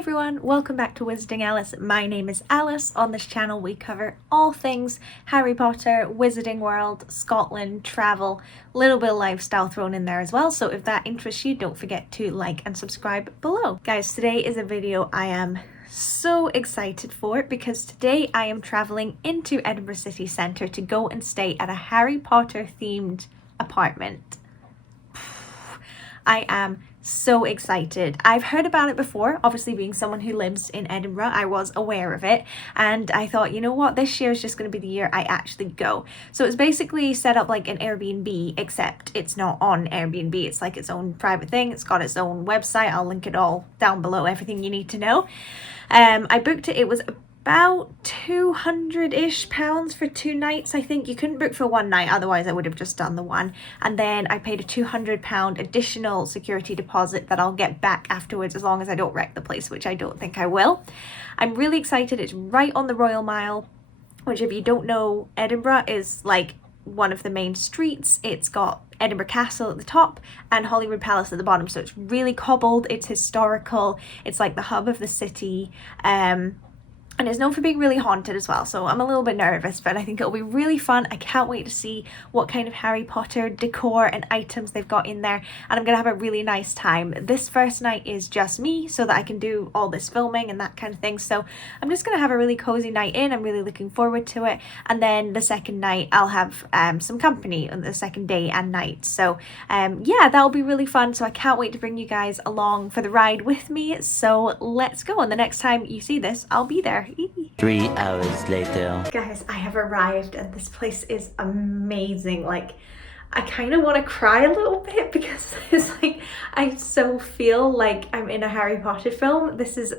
everyone, welcome back to Wizarding Alice. My name is Alice. On this channel we cover all things Harry Potter, Wizarding World, Scotland, travel, a little bit of lifestyle thrown in there as well. So if that interests you, don't forget to like and subscribe below. Guys, today is a video I am so excited for because today I am traveling into Edinburgh city centre to go and stay at a Harry Potter themed apartment. I am so excited. I've heard about it before, obviously being someone who lives in Edinburgh, I was aware of it, and I thought, you know what, this year is just going to be the year I actually go. So it's basically set up like an Airbnb, except it's not on Airbnb, it's like its own private thing. It's got its own website. I'll link it all down below, everything you need to know. I booked it. It was about £200-ish for 2 nights. I think you couldn't book for one night, otherwise I would have just done the one. And then I paid a £200 additional security deposit that I'll get back afterwards as long as I don't wreck the place, which I don't think I will. I'm really excited. It's right on the Royal Mile, which if you don't know, Edinburgh is like one of the main streets. It's got Edinburgh Castle at the top and Holyrood Palace at the bottom, so it's really cobbled, it's historical, it's like the hub of the city. And it's known for being really haunted as well, so I'm a little bit nervous, but I think it'll be really fun. I can't wait to see what kind of Harry Potter decor and items they've got in there, and I'm gonna have a really nice time. This first night is just me, so that I can do all this filming and that kind of thing, so I'm just gonna have a really cozy night in. I'm really looking forward to it, and then the second night I'll have some company on the second day and night, so yeah, that'll be really fun. So I can't wait to bring you guys along for the ride with me, so let's go. And the next time you see this, I'll be there. 3 hours later. Guys, I have arrived and this place is amazing. Like, I kind of want to cry a little bit because it's like, I so feel like I'm in a Harry Potter film. This is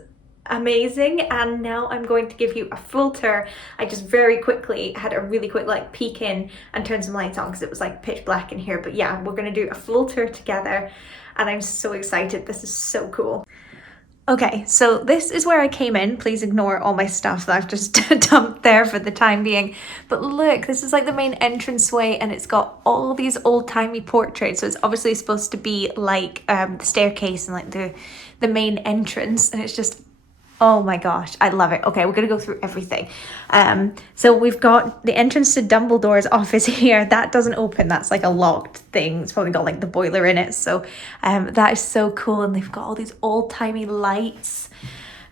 amazing, and now I'm going to give you a full tour. I just very quickly had a really quick like peek in and turn some lights on because it was like pitch black in here, but yeah, we're gonna do a full tour together and I'm so excited. This is so cool. Okay, so this is where I came in. Please ignore all my stuff that I've just dumped there for the time being. But look, this is like the main entranceway and it's got all these old-timey portraits. So it's obviously supposed to be like the staircase and like the main entrance, and it's just, oh my gosh, I love it. Okay, we're gonna go through everything. So we've got the entrance to Dumbledore's office here. That doesn't open, that's like a locked thing. It's probably got like the boiler in it. So that is so cool. And they've got all these old timey lights.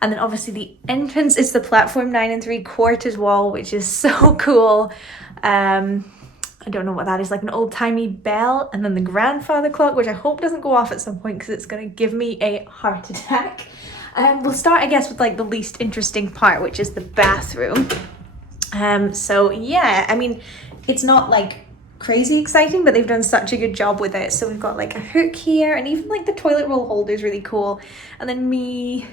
And then obviously the entrance is the platform 9 3/4 wall, which is so cool. I don't know what that is, like an old timey bell. And then the grandfather clock, which I hope doesn't go off at some point because it's gonna give me a heart attack. We'll start, I guess, with like the least interesting part, which is the bathroom. So yeah, I mean, it's not like crazy exciting, but they've done such a good job with it. So we've got like a hook here, and even like the toilet roll holder is really cool. And then me,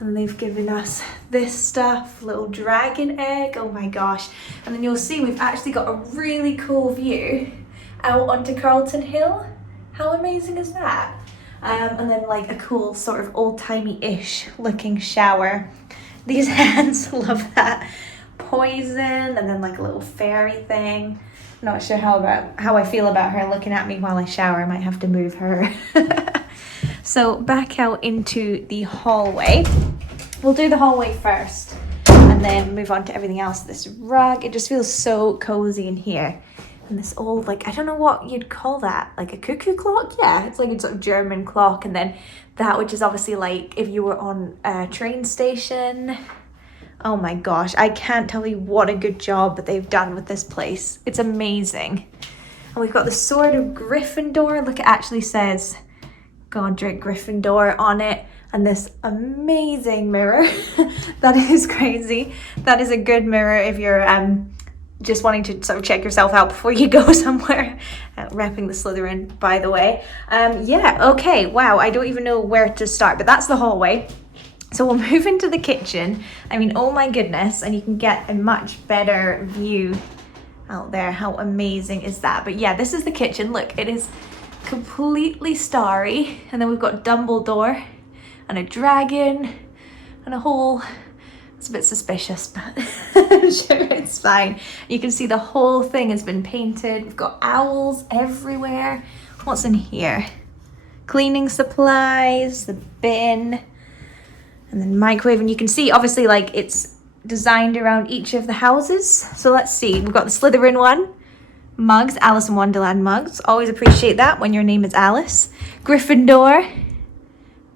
and then they've given us this stuff, little dragon egg, oh my gosh. And then you'll see we've actually got a really cool view out onto Carlton Hill. How amazing is that? And then like a cool sort of old-timey-ish looking shower. These hands, love that. Poison, and then like a little fairy thing. Not sure how I feel about her looking at me while I shower. I might have to move her. So back out into the hallway. We'll do the hallway first and then move on to everything else. This rug, it just feels so cozy in here. And this old, like, I don't know what you'd call that, like a cuckoo clock? Yeah, it's like a sort of German clock. And then that, which is obviously like if you were on a train station. Oh my gosh, I can't tell you what a good job that they've done with this place. It's amazing. And we've got the Sword of Gryffindor. Look, it actually says Godric Gryffindor on it. And this amazing mirror. That is crazy. That is a good mirror if you're just wanting to sort of check yourself out before you go somewhere. Repping the Slytherin, by the way. Yeah, okay, wow, I don't even know where to start, but that's the hallway. So we'll move into the kitchen. I mean, oh my goodness, and you can get a much better view out there. How amazing is that? But yeah, this is the kitchen. Look, it is completely starry. And then we've got Dumbledore and a dragon and a whole... It's a bit suspicious, but I'm sure it's fine. You can see the whole thing has been painted. We've got owls everywhere. What's in here? Cleaning supplies, the bin. And then microwave, and you can see obviously like it's designed around each of the houses. So let's see, we've got the Slytherin one, mugs, Alice in Wonderland mugs. Always appreciate that when your name is Alice. Gryffindor,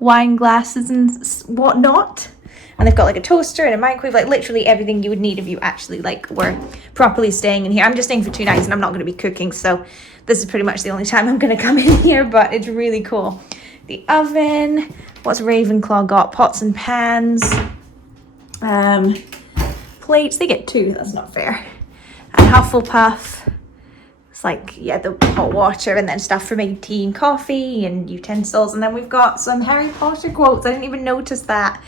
wine glasses and whatnot. And they've got like a toaster and a microwave, like literally everything you would need if you actually like were properly staying in here. I'm just staying for 2 nights and I'm not going to be cooking, so this is pretty much the only time I'm going to come in here, but it's really cool. The oven, what's Ravenclaw got? Pots and pans, plates, they get 2, that's not fair. And Hufflepuff, it's like, yeah, the hot water and then stuff for making tea and coffee and utensils. And then we've got some Harry Potter quotes, I didn't even notice that.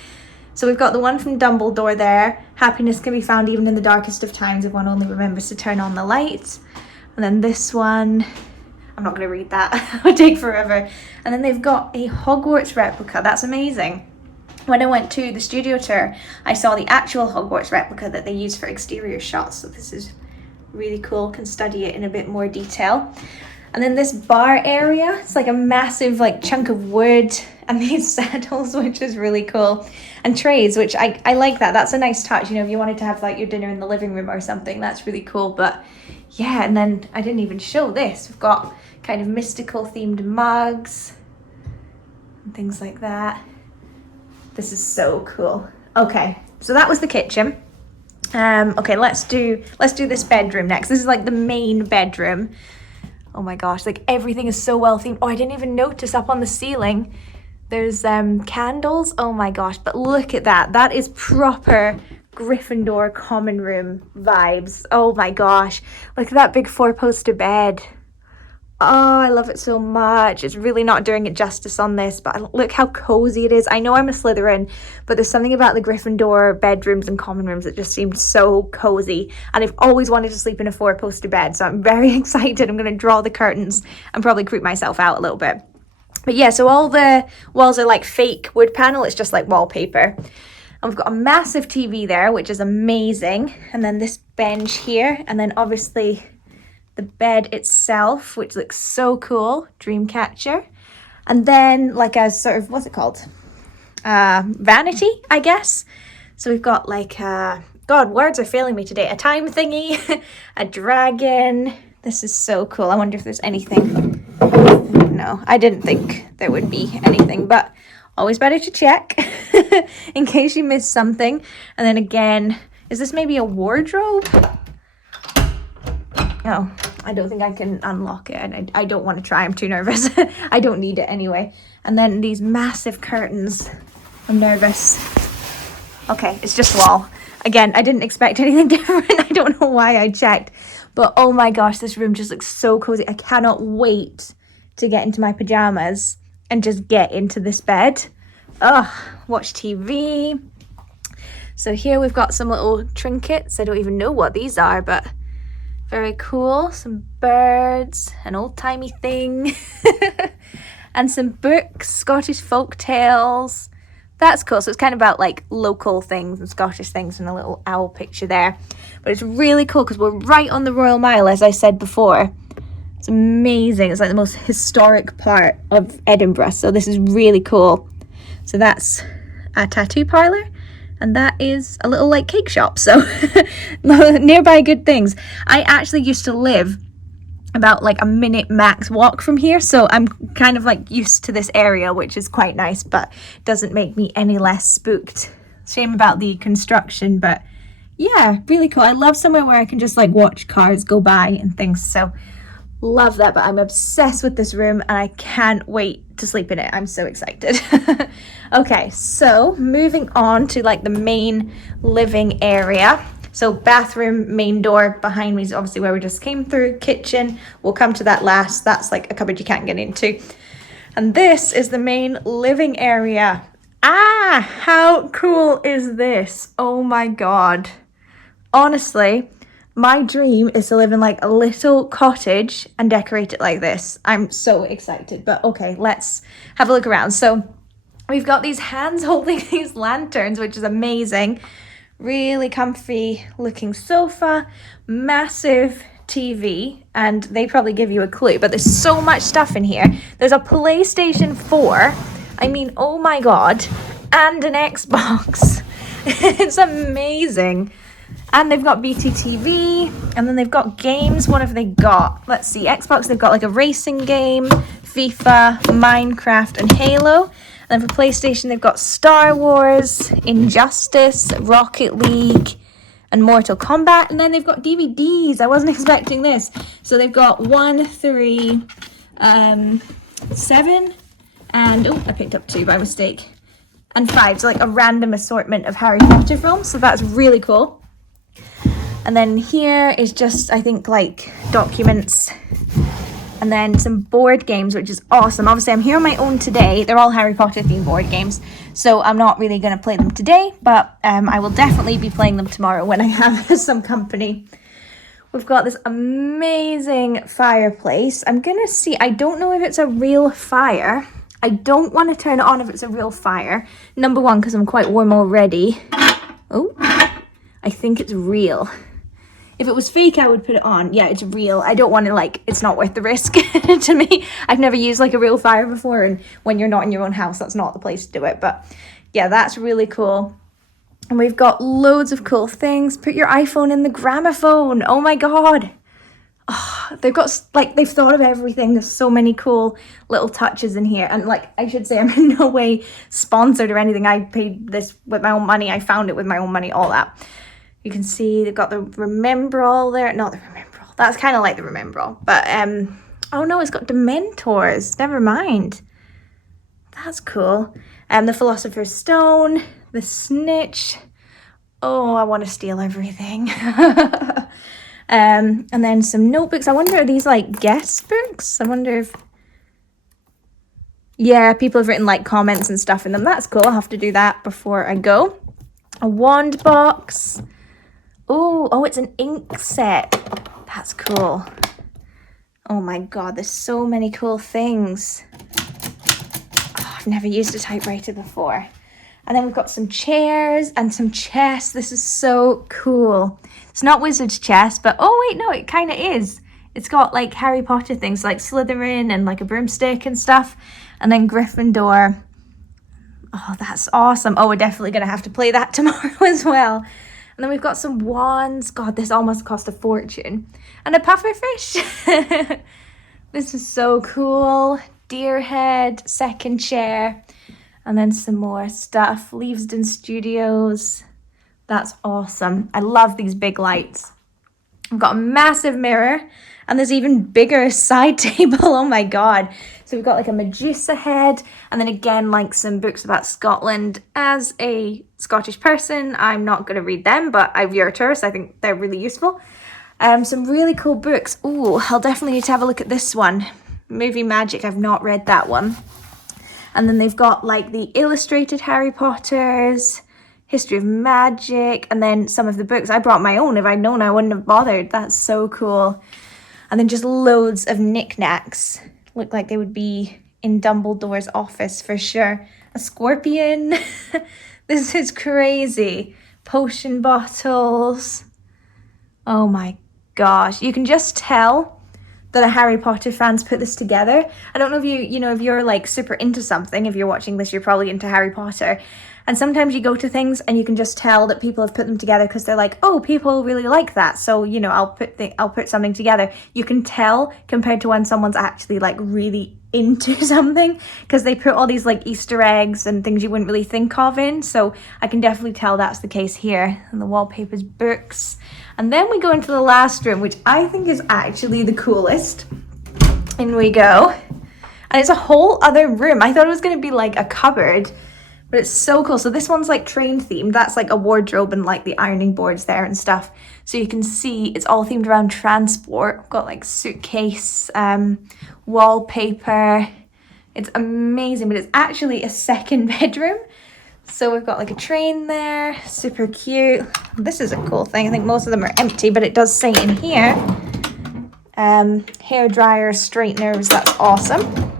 So we've got the one from Dumbledore there. Happiness can be found even in the darkest of times if one only remembers to turn on the lights. And then this one, I'm not going to read that. It would take forever. And then they've got a Hogwarts replica. That's amazing. When I went to the studio tour, I saw the actual Hogwarts replica that they use for exterior shots. So this is really cool. Can study it in a bit more detail. And then this bar area, it's like a massive like chunk of wood and these saddles, which is really cool. And trays, which I like that. That's a nice touch. You know, if you wanted to have like your dinner in the living room or something, that's really cool. But yeah, and then I didn't even show this. We've got kind of mystical themed mugs and things like that. This is so cool. Okay, so that was the kitchen. Okay, let's do this bedroom next. This is like the main bedroom. Oh my gosh, like everything is so well themed. Oh, I didn't even notice up on the ceiling there's candles. Oh my gosh, but look at that. That is proper Gryffindor common room vibes. Oh my gosh, look at that big 4-poster bed. Oh, I love it so much. It's really not doing it justice on this, but look how cozy it is. I know I'm a Slytherin, but there's something about the Gryffindor bedrooms and common rooms that just seemed so cozy. And I've always wanted to sleep in a 4-poster bed, so I'm very excited. I'm going to draw the curtains and probably creep myself out a little bit. But yeah, so all the walls are like fake wood panel. It's just like wallpaper. And we've got a massive TV there, which is amazing. And then this bench here, and then obviously the bed itself, which looks so cool, Dreamcatcher. And then like a sort of, what's it called? Vanity, I guess. So we've got like, God, words are failing me today. A time thingy, a dragon. This is so cool. I wonder if there's anything. No, I didn't think there would be anything, but always better to check in case you missed something. And then again, is this maybe a wardrobe? No, I don't think I can unlock it, and I don't want to try. I'm too nervous. I don't need it anyway. And then these massive curtains. I'm nervous. Okay, it's just wall. Again, I didn't expect anything different. I don't know why I checked. But oh my gosh, this room just looks so cozy. I cannot wait to get into my pajamas and just get into this bed. Ugh, watch TV. So here we've got some little trinkets. I don't even know what these are, but very cool. Some birds, an old-timey thing, and some books, Scottish folk tales. That's cool. So it's kind of about like local things and Scottish things, and a little owl picture there. But it's really cool because we're right on the Royal Mile, as I said before. It's amazing. It's like the most historic part of Edinburgh. So this is really cool. So that's a tattoo parlour. And that is a little like cake shop. So nearby good things. I actually used to live about like a minute max walk from here. So I'm kind of like used to this area, which is quite nice, but doesn't make me any less spooked. Shame about the construction, but yeah, really cool. I love somewhere where I can just like watch cars go by and things. So love that, but I'm obsessed with this room and I can't wait to sleep in it. I'm so excited. Okay, so moving on to like the main living area. So bathroom, main door behind me is obviously where we just came through. Kitchen, we'll come to that last. That's like a cupboard you can't get into. And this is the main living area. Ah, how cool is this? Oh my God. Honestly, my dream is to live in like a little cottage and decorate it like this. I'm so excited, but okay, let's have a look around. So we've got these hands holding these lanterns, which is amazing. Really comfy looking sofa, massive TV, and they probably give you a clue, but there's so much stuff in here. There's a PlayStation 4. I mean, oh my God. and an Xbox. It's amazing. And they've got BTTV, and then they've got games. What have they got? Let's see, Xbox, they've got like a racing game, FIFA, Minecraft, and Halo. And then for PlayStation, they've got Star Wars, Injustice, Rocket League, and Mortal Kombat. And then they've got DVDs. I wasn't expecting this. So they've got 1, 3, 7, and oh, I picked up 2 by mistake, and 5. So like a random assortment of Harry Potter films. So that's really cool. And then here is just, I think, like documents, and then some board games, which is awesome. Obviously, I'm here on my own today. They're all Harry Potter themed board games, so I'm not really going to play them today, but I will definitely be playing them tomorrow when I have some company. We've got this amazing fireplace. I'm going to see, I don't know if it's a real fire. I don't want to turn it on if it's a real fire. Number one, because I'm quite warm already. Oh, I think it's real. If it was fake, I would put it on. Yeah, it's real. I don't want to, like, it's not worth the risk to me. I've never used, like, a real fire before, and when you're not in your own house, that's not the place to do it. But, yeah, that's really cool. And we've got loads of cool things. Put your iPhone in the gramophone. Oh, my God. Oh, they've got, like, they've thought of everything. There's so many cool little touches in here. And, like, I should say I'm in no way sponsored or anything. I paid this with my own money. I found it with my own money, all that. You can see they've got the Remembrall there. Not the Remembrall. That's kind of like the Remembrall. But, oh no, it's got Dementors. Never mind. That's cool. The Philosopher's Stone. The Snitch. Oh, I want to steal everything. And then some notebooks. I wonder, are these like guest books? I wonder if... Yeah, people have written like comments and stuff in them. That's cool. I'll have to do that before I go. A wand box. Oh, it's an ink set. That's cool. Oh my God, there's so many cool things. Oh, I've never used a typewriter before. And then we've got some chairs and some chess. This is so cool. It's not wizard's chess, but oh wait, no, it kind of is. It's got like Harry Potter things like Slytherin and like a broomstick and stuff. And then Gryffindor. Oh, that's awesome. Oh, we're definitely going to have to play that tomorrow as well. And then we've got some wands. God, this almost cost a fortune. And a pufferfish. This is so cool. Deer head, second chair. And then some more stuff. Leavesden Studios. That's awesome. I love these big lights. I've got a massive mirror. And there's even bigger side table. Oh my God. So we've got like a Medusa head, and then again, like some books about Scotland. As a Scottish person, I'm not going to read them, but you're a tourist. I think they're really useful. Some really cool books. Ooh, I'll definitely need to have a look at this one. Movie Magic. I've not read that one. And then they've got like the illustrated Harry Potters, History of Magic, and then some of the books. I brought my own. If I'd known, I wouldn't have bothered. That's so cool. And then just loads of knickknacks. Look like they would be in Dumbledore's office for sure. A scorpion. This is crazy. Potion bottles. Oh my gosh. You can just tell that a Harry Potter fans put this together. I don't know if if you're like super into something. If you're watching this, you're probably into Harry Potter. And sometimes you go to things and you can just tell that people have put them together because they're like, oh, people really like that. So, I'll put something together. You can tell compared to when someone's actually like really into something, because they put all these like Easter eggs and things you wouldn't really think of in. So I can definitely tell that's the case here. And the wallpaper's books. And then we go into the last room, which I think is actually the coolest. In we go. And it's a whole other room. I thought it was going to be like a cupboard. But it's so cool. So this one's like train themed. That's like a wardrobe and like the ironing boards there and stuff. So you can see it's all themed around transport. We've got like suitcase, wallpaper. It's amazing, but it's actually a second bedroom. So we've got like a train there, super cute. This is a cool thing. I think most of them are empty, but it does say in here, hair dryer, straighteners. That's awesome.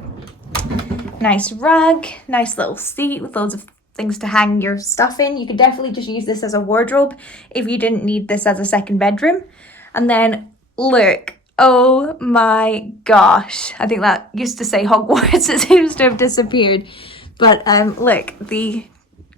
Nice rug, nice little seat with loads of things to hang your stuff in. You could definitely just use this as a wardrobe if you didn't need this as a second bedroom. And then look, oh my gosh. I think that used to say Hogwarts. It seems to have disappeared. But look, the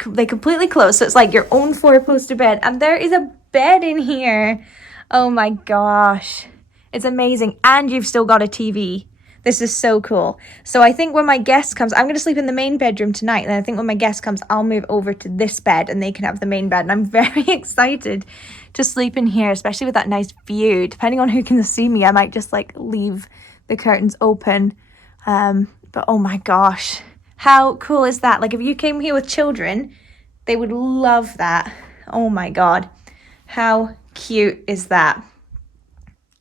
they completely close. So it's like your own four-poster bed. And there is a bed in here. Oh my gosh. It's amazing. And you've still got a TV. This is so cool. So I think when my guest comes, I'm going to sleep in the main bedroom tonight. And I think when my guest comes, I'll move over to this bed and they can have the main bed. And I'm very excited to sleep in here, especially with that nice view. Depending on who can see me, I might just like leave the curtains open. But oh my gosh, how cool is that? Like if you came here with children, they would love that. Oh my God, how cute is that?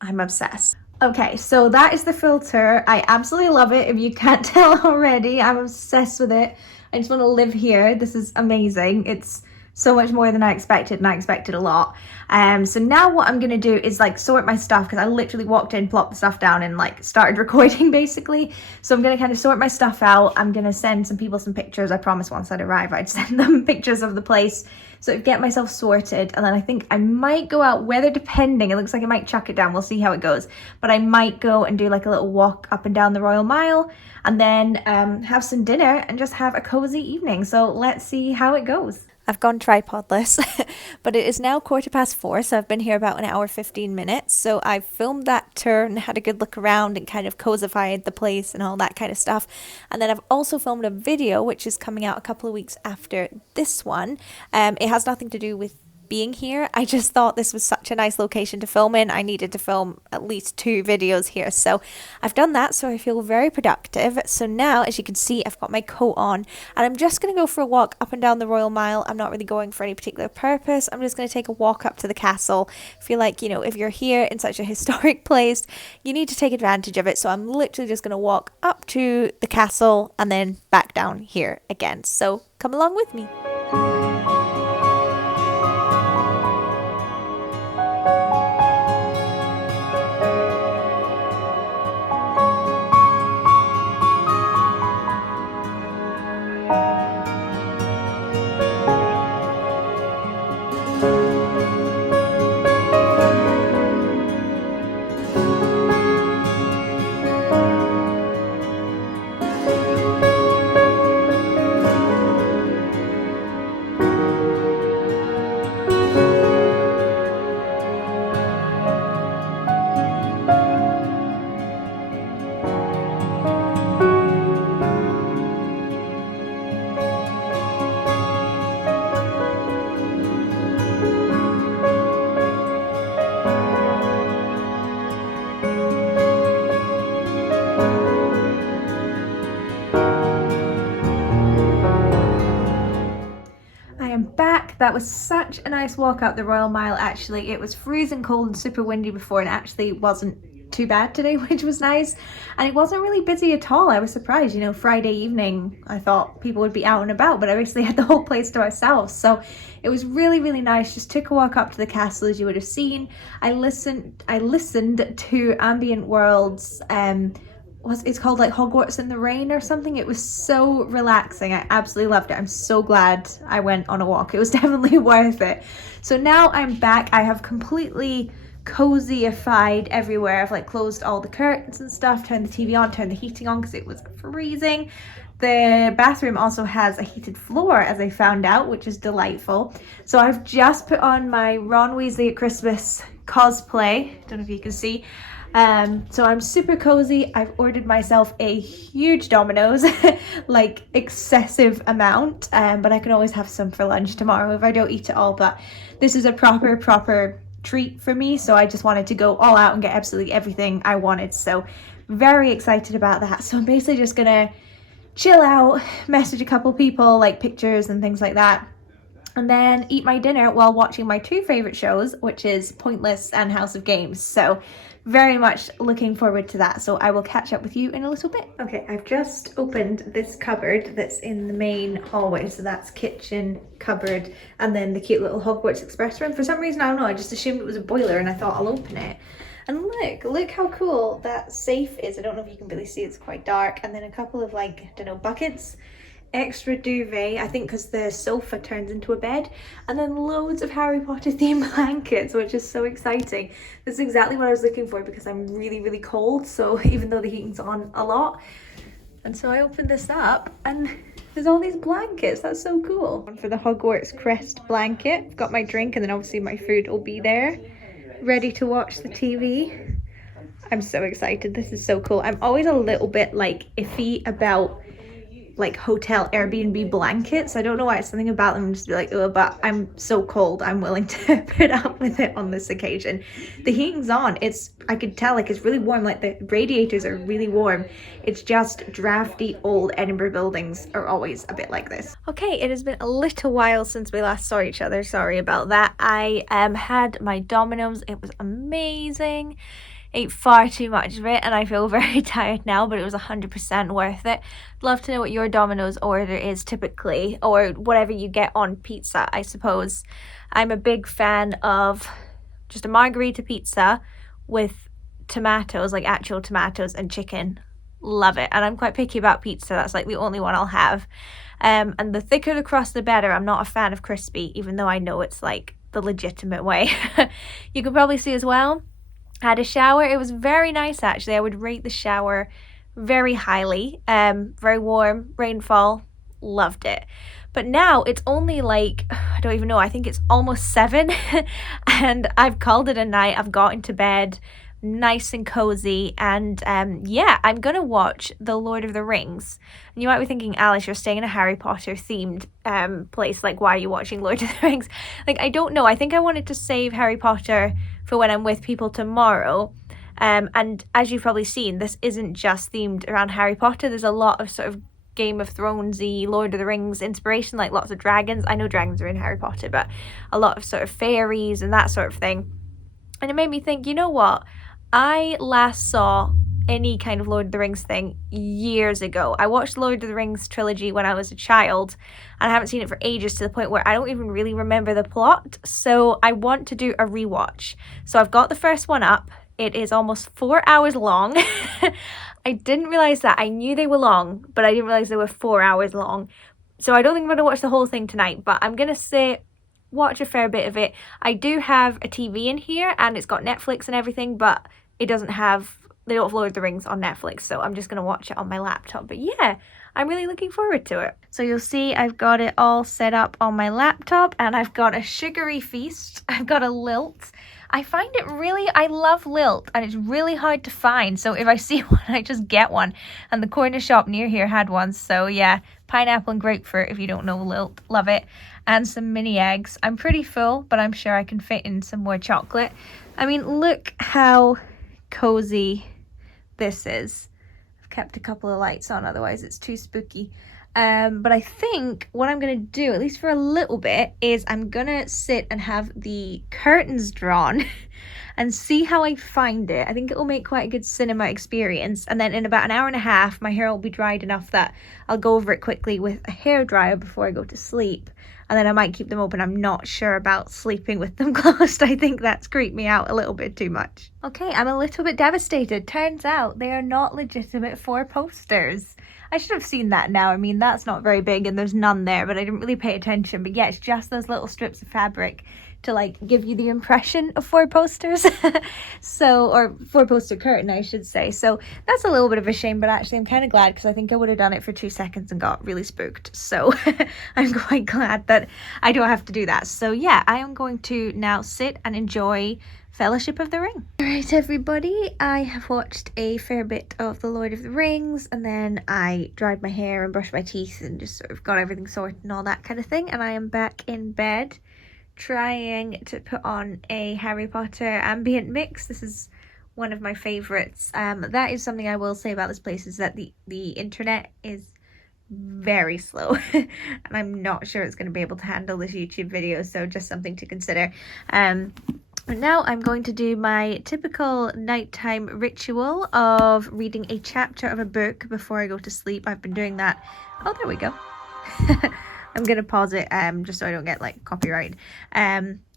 I'm obsessed. Okay, so that is the filter. I absolutely love it. If you can't tell already, I'm obsessed with it. I just want to live here. This is amazing. It's so much more than I expected, and I expected a lot. So now what I'm gonna do is like sort my stuff, because I literally walked in, plopped the stuff down, and like started recording basically. So I'm gonna kind of sort my stuff out. I'm gonna send some people some pictures. I promised once I'd arrive I'd send them pictures of the place. So get myself sorted, and then I think I might go out, weather depending. It looks like I might chuck it down. We'll see how it goes. But I might go and do like a little walk up and down the Royal Mile, and then have some dinner and just have a cozy evening. So let's see how it goes. I've gone tripodless, but it is now 4:15, so I've been here about an hour 15 minutes. So I've filmed that tour and had a good look around and kind of cozified the place and all that kind of stuff. And then I've also filmed a video which is coming out a couple of weeks after this one. It has nothing to do with being here. I just thought this was such a nice location to film in. I needed to film at least 2 videos here, so I've done that, so I feel very productive. So now, as you can see, I've got my coat on and I'm just going to go for a walk up and down the Royal Mile. I'm not really going for any particular purpose. I'm just going to take a walk up to the castle. I feel like, you know, if you're here in such a historic place, you need to take advantage of it. So I'm literally just going to walk up to the castle and then back down here again. So come along with me. That was such a nice walk up the Royal Mile. Actually, it was freezing cold and super windy before, and actually wasn't too bad today, which was nice. And it wasn't really busy at all. I was surprised, you know, Friday evening I thought people would be out and about, but I basically had the whole place to ourselves. So it was really, really nice. Just took a walk up to the castle, as you would have seen. I listened to Ambient World's it's called like Hogwarts in the Rain or something. It was so relaxing. I absolutely loved it. I'm so glad I went on a walk. It was definitely worth it. So now I'm back. I have completely cozy-ified everywhere. I've like closed all the curtains and stuff, turned the TV on, turned the heating on because it was freezing. The bathroom also has a heated floor, as I found out, which is delightful. So I've just put on my Ron Weasley at Christmas cosplay. Don't know if you can see. So I'm super cozy. I've ordered myself a huge Domino's, like excessive amount, but I can always have some for lunch tomorrow if I don't eat it all. But this is a proper treat for me, so I just wanted to go all out and get absolutely everything I wanted. So very excited about that. So I'm basically just gonna chill out, message a couple people, like pictures and things like that, and then eat my dinner while watching my 2 favorite shows, which is Pointless and House of Games. So very much looking forward to that. So I will catch up with you in a little bit. Okay, I've just opened this cupboard that's in the main hallway. So that's kitchen, cupboard, and then the cute little Hogwarts Express room. For some reason, I don't know, I just assumed it was a boiler and I thought I'll open it. And look how cool that safe is. I don't know if you can really see, it's quite dark. And then a couple of like, I don't know, buckets. Extra duvet, I think because the sofa turns into a bed, and then loads of Harry Potter themed blankets, which is so exciting. This is exactly what I was looking for because I'm really cold, so even though the heating's on a lot. And so I opened this up and There's all these blankets. That's so cool. For the Hogwarts crest blanket. I've got my drink and then obviously my food will be there. Ready to watch the TV. I'm so excited. This is so cool. I'm always a little bit like iffy about like hotel Airbnb blankets. I don't know why, it's something about them just be like, oh, but I'm so cold, I'm willing to put up with it on this occasion. The heating's on. I could tell like it's really warm, like the radiators are really warm. It's just drafty old Edinburgh buildings are always a bit like this. Okay, it has been a little while since we last saw each other. Sorry about that. I had my Domino's. It was amazing. Ate far too much of it and I feel very tired now, but it was 100% worth it. Love to know what your Domino's order is typically, or whatever you get on pizza, I suppose. I'm a big fan of just a margherita pizza with tomatoes, like actual tomatoes and chicken. Love it. And I'm quite picky about pizza. That's like the only one I'll have. And the thicker the crust, the better. I'm not a fan of crispy, even though I know it's like the legitimate way. You can probably see as well, had a shower. It was very nice actually. I would rate the shower very highly. Very warm, rainfall, loved it. But now it's only like, I don't even know, I think it's almost 7 and I've called it a night. I've got into bed nice and cozy and yeah, I'm gonna watch The Lord of the Rings. And you might be thinking, Alice, you're staying in a Harry Potter themed place, like why are you watching Lord of the Rings? Like, I don't know, I think I wanted to save Harry Potter for when I'm with people tomorrow. And as you've probably seen, this isn't just themed around Harry Potter. There's a lot of sort of Game of Thronesy, Lord of the Rings inspiration, like lots of dragons. I know dragons are in Harry Potter, but a lot of sort of fairies and that sort of thing. And it made me think, you know what? I last saw any kind of Lord of the Rings thing years ago. I watched Lord of the Rings trilogy when I was a child and I haven't seen it for ages, to the point where I don't even really remember the plot. So I want to do a rewatch. So I've got the first one up. It is almost 4 hours long. I didn't realize that. I knew they were long, but I didn't realize they were 4 hours long. So I don't think I'm going to watch the whole thing tonight, but I'm going to sit, watch a fair bit of it. I do have a TV in here and it's got Netflix and everything, but it doesn't have, they don't have Lord of the Rings on Netflix, so I'm just going to watch it on my laptop. But yeah, I'm really looking forward to it. So you'll see I've got it all set up on my laptop and I've got a sugary feast. I've got a lilt. I find it really, I love lilt and it's really hard to find. So if I see one, I just get one. And the corner shop near here had one. So yeah, pineapple and grapefruit if you don't know lilt. Love it. And some mini eggs. I'm pretty full, but I'm sure I can fit in some more chocolate. I mean, look how cozy this is. I've kept a couple of lights on, otherwise it's too spooky. But I think what I'm gonna do, at least for a little bit, is I'm gonna sit and have the curtains drawn and see how I find it. I think it will make quite a good cinema experience. And then in about an hour and a half, my hair will be dried enough that I'll go over it quickly with a hairdryer before I go to sleep. And then I might keep them open. I'm not sure about sleeping with them closed. I think that's creeped me out a little bit too much. Okay, I'm a little bit devastated. Turns out they are not legitimate 4 posters. I should have seen that now. I mean, that's not very big and there's none there, but I didn't really pay attention. But yeah, it's just those little strips of fabric to like give you the impression of 4 posters. So, or 4 poster curtain, I should say. So that's a little bit of a shame, but actually I'm kind of glad because I think I would have done it for 2 seconds and got really spooked. So I'm quite glad that I don't have to do that. So yeah, I am going to now sit and enjoy Fellowship of the Ring. Alright everybody, I have watched a fair bit of The Lord of the Rings and then I dried my hair and brushed my teeth and just sort of got everything sorted and all that kind of thing, and I am back in bed trying to put on a Harry Potter ambient mix. This is one of my favourites. That is something I will say about this place, is that the internet is very slow and I'm not sure it's going to be able to handle this YouTube video, so just something to consider. And now I'm going to do my typical nighttime ritual of reading a chapter of a book before I go to sleep. I've been doing that. Oh, there we go. I'm going to pause it just so I don't get like copyright.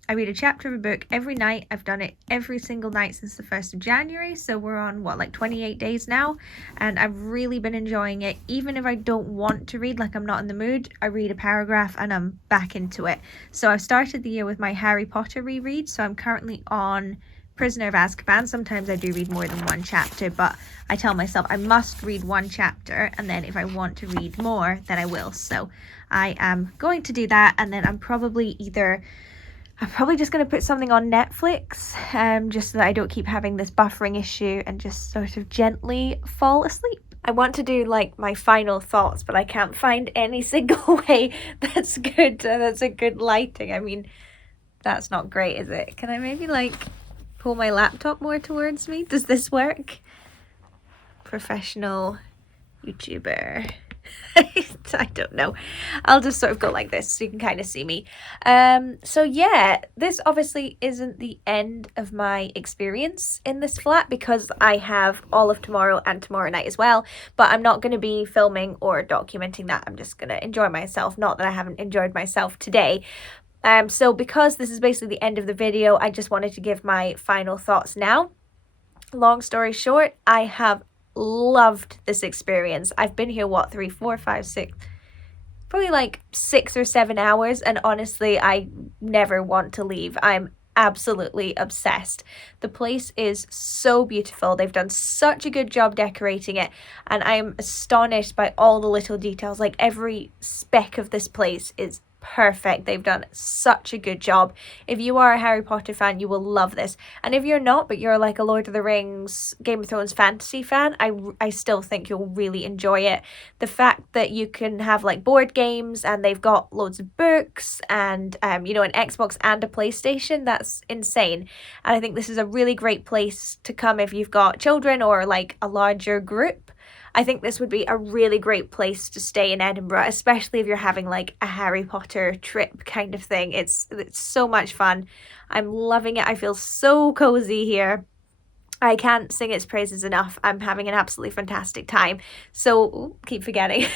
I read a chapter of a book every night. I've done it every single night since the 1st of January. So we're on, what, like 28 days now? And I've really been enjoying it. Even if I don't want to read, like I'm not in the mood, I read a paragraph and I'm back into it. So I've started the year with my Harry Potter reread. So I'm currently on Prisoner of Azkaban, sometimes I do read more than one chapter, but I tell myself I must read one chapter, and then if I want to read more, then I will. So I am going to do that, and then I'm probably just going to put something on Netflix, just so that I don't keep having this buffering issue and just sort of gently fall asleep. I want to do like my final thoughts, but I can't find any single way that's good. That's a good lighting. I mean, that's not great, is it? Can I maybe like pull my laptop more towards me? Does this work? Professional YouTuber. I don't know. I'll just sort of go like this so you can kind of see me. So yeah, this obviously isn't the end of my experience in this flat because I have all of tomorrow and tomorrow night as well, but I'm not going to be filming or documenting that. I'm just going to enjoy myself. Not that I haven't enjoyed myself today. So because this is basically the end of the video, I just wanted to give my final thoughts now. Long story short, I have loved this experience. I've been here, what, 3, 4, 5, 6, probably like 6 or 7 hours, and honestly, I never want to leave. I'm absolutely obsessed. The place is so beautiful. They've done such a good job decorating it, and I'm astonished by all the little details. Like every speck of this place is perfect. They've done such a good job. If you are a Harry Potter fan, you will love this, and if you're not, but you're like a Lord of the Rings, Game of Thrones fantasy fan, I still think you'll really enjoy it. The fact that you can have like board games, and they've got loads of books, and you know, an Xbox and a PlayStation, that's insane. And I think this is a really great place to come if you've got children or like a larger group. I think this would be a really great place to stay in Edinburgh, especially if you're having like a Harry Potter trip kind of thing. It's so much fun. I'm loving it. I feel so cozy here. I can't sing its praises enough. I'm having an absolutely fantastic time. So, keep forgetting.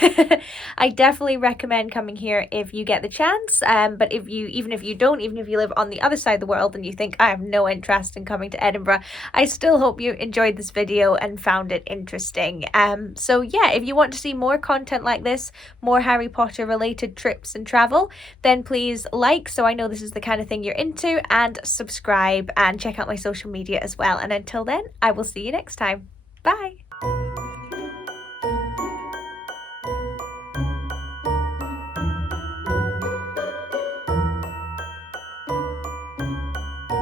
I definitely recommend coming here if you get the chance. But even if you don't, even if you live on the other side of the world and you think I have no interest in coming to Edinburgh, I still hope you enjoyed this video and found it interesting. So yeah, if you want to see more content like this, more Harry Potter related trips and travel, then please like, so I know this is the kind of thing you're into, and subscribe, and check out my social media as well. And until then, I will see you next time. Bye.